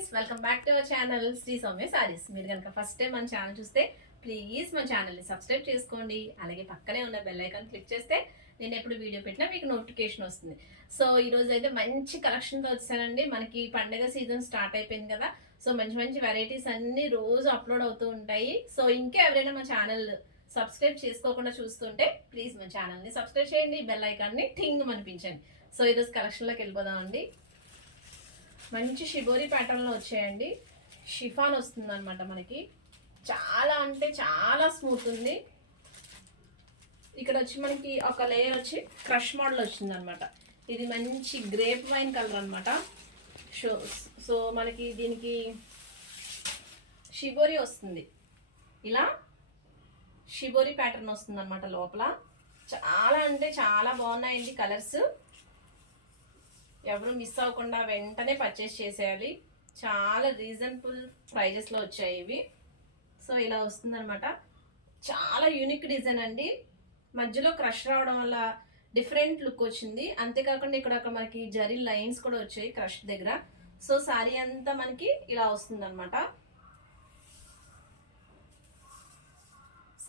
Friends, welcome back to our channel Sri Soumya Sarees. మీరు కనుక first time మన ఛానల్ చూస్తే ప్లీజ్ మన ఛానల్ని సబ్స్క్రైబ్ చేసుకోండి. అలాగే పక్కనే ఉన్న బెల్ ఐకాన్ క్లిక్ చేస్తే నేను ఎప్పుడు వీడియో పెట్టినా మీకు నోటిఫికేషన్ వస్తుంది. సో ఈరోజు అయితే మంచి కలెక్షన్తో వచ్చానండి. మనకి పండగ సీజన్ స్టార్ట్ అయిపోయింది కదా, సో మంచి మంచి వెరైటీస్ అన్ని రోజు అప్లోడ్ అవుతూ ఉంటాయి. సో ఇంకా ఎవరైనా మా ఛానల్ సబ్స్క్రైబ్ చేసుకోకుండా చూస్తుంటే ప్లీజ్ మన ఛానల్ని సబ్స్క్రైబ్ చేయండి, బెల్ ఐకాన్ని టింగ్ అనిపించండి. సో ఈరోజు కలెక్షన్లోకి వెళ్ళిపోదామండి. మంచి షిబోరి ప్యాటర్న్లో వచ్చాయండి. షిఫాన్ వస్తుంది అనమాట. మనకి చాలా అంటే చాలా స్మూత్ ఉంది. ఇక్కడ వచ్చి మనకి ఒక లేయర్ వచ్చి క్రష్ మోడల్ వచ్చింది అనమాట. ఇది మంచి గ్రేప్ వైన్ కలర్ అనమాట. సో మనకి దీనికి షిబోరి వస్తుంది, ఇలా షిబోరి ప్యాటర్న్ వస్తుంది అనమాట. లోపల చాలా అంటే చాలా బాగున్నాయండి కలర్స్. ఎవరు మిస్ అవ్వకుండా వెంటనే పర్చేస్ చేసేయాలి. చాలా రీజనబుల్ ప్రైజెస్లో వచ్చాయి ఇవి. సో ఇలా వస్తుందన్నమాట. చాలా యూనిక్ డిజైన్ అండి. మధ్యలో క్రష్ రావడం వల్ల డిఫరెంట్ లుక్ వచ్చింది. అంతేకాకుండా ఇక్కడ మనకి జరీ లైన్స్ కూడా వచ్చాయి క్రష్ దగ్గర. సో శారీ అంతా మనకి ఇలా వస్తుందన్నమాట.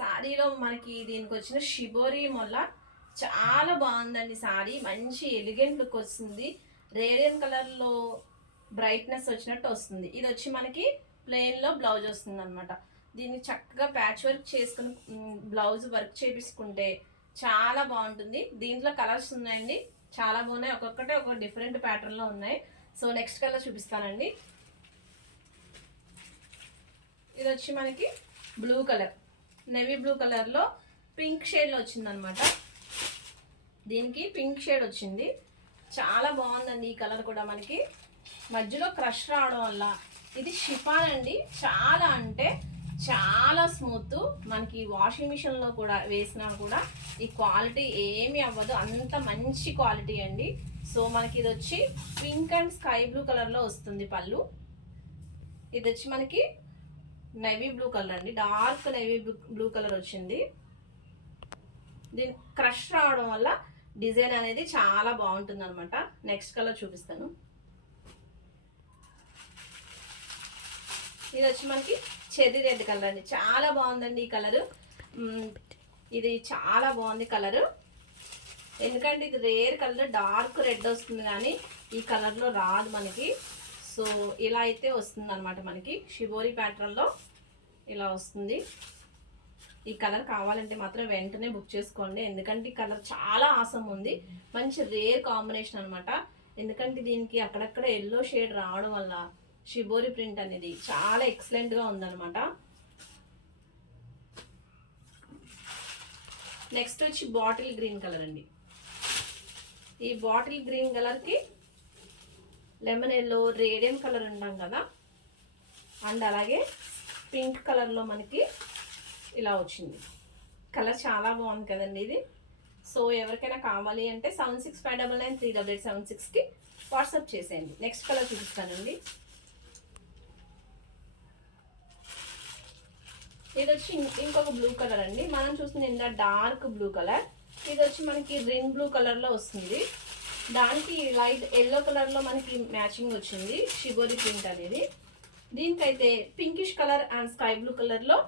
శారీలో మనకి దీనికి వచ్చిన షిబోరి మొల్ల చాలా బాగుందండి. సారీ మంచి ఎలిగెంట్ లుక్ వస్తుంది. రేడియన్ కలర్లో బ్రైట్నెస్ వచ్చినట్టు వస్తుంది. ఇది వచ్చి మనకి ప్లెయిన్లో బ్లౌజ్ వస్తుంది అనమాట. దీన్ని చక్కగా ప్యాచ్ వర్క్ చేసుకుని బ్లౌజ్ వర్క్ చేపించుకుంటే చాలా బాగుంటుంది. దీంట్లో కలర్స్ ఉన్నాయండి, చాలా బాగున్నాయి. ఒక్కొక్కటే ఒక డిఫరెంట్ ప్యాటర్న్లో ఉన్నాయి. సో నెక్స్ట్ కలర్ చూపిస్తానండి. ఇది వచ్చి మనకి బ్లూ కలర్, నేవీ బ్లూ కలర్లో పింక్ షేడ్లో వచ్చిందనమాట. దీనికి పింక్ షేడ్ వచ్చింది. చాలా బాగుందండి ఈ కలర్ కూడా. మనకి మధ్యలో క్రష్ రావడం వల్ల ఇది షిఫాన్ అండి. చాలా అంటే చాలా స్మూత్. మనకి వాషింగ్ మిషన్లో కూడా వేసినా కూడా ఈ క్వాలిటీ ఏమీ అవ్వదు, అంత మంచి క్వాలిటీ అండి. సో మనకి ఇది వచ్చి పింక్ అండ్ స్కై బ్లూ కలర్లో వస్తుంది పళ్ళు. ఇది వచ్చి మనకి నేవీ బ్లూ కలర్ అండి, డార్క్ నేవీ బ్లూ కలర్ వచ్చింది. దీని క్రష్ రావడం వల్ల డిజైన్ అనేది చాలా బాగుంటుంది అనమాట. నెక్స్ట్ కలర్ చూపిస్తాను. ఇది వచ్చి మనకి చెర్రీ రెడ్ కలర్ అండి. చాలా బాగుందండి ఈ కలరు. ఇది చాలా బాగుంది కలరు. ఎందుకంటే ఇది రేర్ కలర్, డార్క్ రెడ్ వస్తుంది కానీ ఈ కలర్లో రాదు మనకి. సో ఇలా అయితే వస్తుంది అనమాట. మనకి షిబోరి ప్యాటర్న్లో ఇలా వస్తుంది. ఈ కలర్ కావాలంటే మాత్రం వెంటనే బుక్ చేసుకోండి. ఎందుకంటే ఈ కలర్ చాలా ఆసం ఉంది. మంచి రేర్ కాంబినేషన్ అనమాట. ఎందుకంటే దీనికి అక్కడక్కడ ఎల్లో షేడ్ రావడం వల్ల షిబోరి ప్రింట్ అనేది చాలా ఎక్సలెంట్గా ఉందన్నమాట. నెక్స్ట్ వచ్చి బాటిల్ గ్రీన్ కలర్ అండి. ఈ బాటిల్ గ్రీన్ కలర్కి లెమన్ ఎల్లో, రేడియం కలర్ అంటాం కదా, అండ్ అలాగే పింక్ కలర్లో మనకి ఇలా వచ్చింది. కలర్ చాలా బాగుంది కదండి ఇది. సో ఎవరికైనా కావాలి అంటే 7659938876కి వాట్సాప్ చేసేయండి. నెక్స్ట్ కలర్ చూపిస్తానండి. ఇది వచ్చి ఇంకొక బ్లూ కలర్ అండి. మనం చూస్తుంది ఇందా డార్క్ బ్లూ కలర్. ఇది వచ్చి మనకి రిన్ బ్లూ కలర్లో వస్తుంది. దానికి లైట్ ఎల్లో కలర్లో మనకి మ్యాచింగ్ వచ్చింది షిబోరి ప్రింట్ అనేది. దీనికైతే pinkish colour and sky blue కలర్లో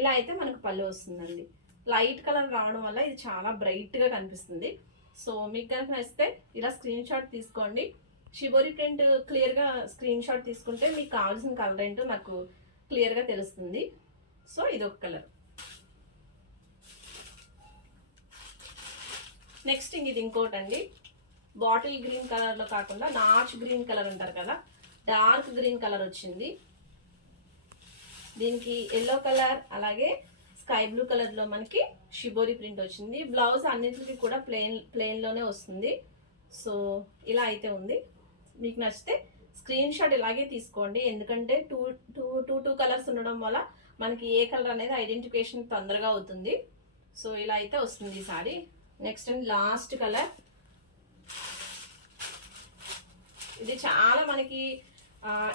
ఇలా అయితే మనకు పళ్ళు వస్తుందండి. లైట్ కలర్ రావడం వల్ల ఇది చాలా బ్రైట్గా కనిపిస్తుంది. సో మీకు కనుక నచ్చితే ఇలా స్క్రీన్ షాట్ తీసుకోండి. షిబోరి ప్రింట్ క్లియర్గా స్క్రీన్ షాట్ తీసుకుంటే మీకు కావాల్సిన కలర్ ఏంటో నాకు క్లియర్గా తెలుస్తుంది. సో ఇది ఒక కలర్. నెక్స్ట్ ఇది ఇంకోటి అండి. బాటిల్ గ్రీన్ కలర్లో కాకుండా నాచ్ గ్రీన్ కలర్ అంటారు కదా, డార్క్ గ్రీన్ కలర్ వచ్చింది. దీనికి ఎల్లో కలర్ అలాగే స్కై బ్లూ కలర్లో మనకి షిబోరి ప్రింట్ వచ్చింది. బ్లౌజ్ అన్నింటికి కూడా ప్లెయిన్లోనే వస్తుంది. సో ఇలా అయితే ఉంది. మీకు నచ్చితే స్క్రీన్ షాట్ ఇలాగే తీసుకోండి. ఎందుకంటే టూ కలర్స్ ఉండడం వల్ల మనకి ఏ కలర్ అనేది ఐడెంటిఫికేషన్ తొందరగా అవుతుంది. సో ఇలా అయితే వస్తుంది ఈ sorry. Next and last colour. ఇది చాలా మనకి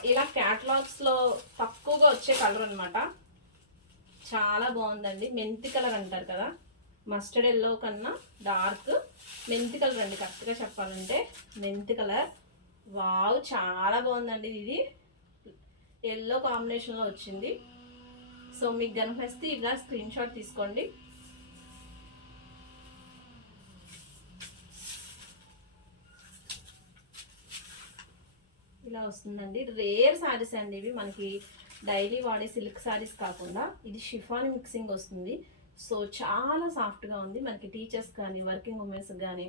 ఇలా క్యాటలాగ్స్లో తక్కువగా వచ్చే కలర్ అనమాట. చాలా బాగుందండి. మెంతి కలర్ అంటారు కదా, మస్టర్డ్ ఎల్లో కన్నా డార్క్ మెంతి కలర్ అండి. కరెక్ట్గా చెప్పాలంటే మెంతి కలర్. వావ్, చాలా బాగుందండి ఇది. ఎల్లో కాంబినేషన్లో వచ్చింది. సో మీకు కనిపిస్తే ఇలా స్క్రీన్ షాట్ తీసుకోండి. ఇలా వస్తుందండి. రేర్ శారీస్ అండి ఇవి, మనకి డైలీ వాడే సిల్క్ శారీస్ కాకుండా ఇది షిఫాన్ మిక్సింగ్ వస్తుంది. సో చాలా సాఫ్ట్గా ఉంది. మనకి టీచర్స్ కానీ వర్కింగ్ ఉమెన్స్ కానీ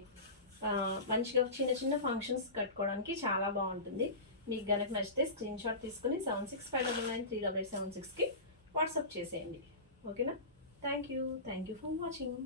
మంచిగా చిన్న చిన్న ఫంక్షన్స్ కట్టుకోవడానికి చాలా బాగుంటుంది. మీకు గనక నచ్చితే స్క్రీన్ షాట్ తీసుకుని 7659938876కి వాట్సాప్ చేసేయండి. ఓకేనా? Thank you for watching.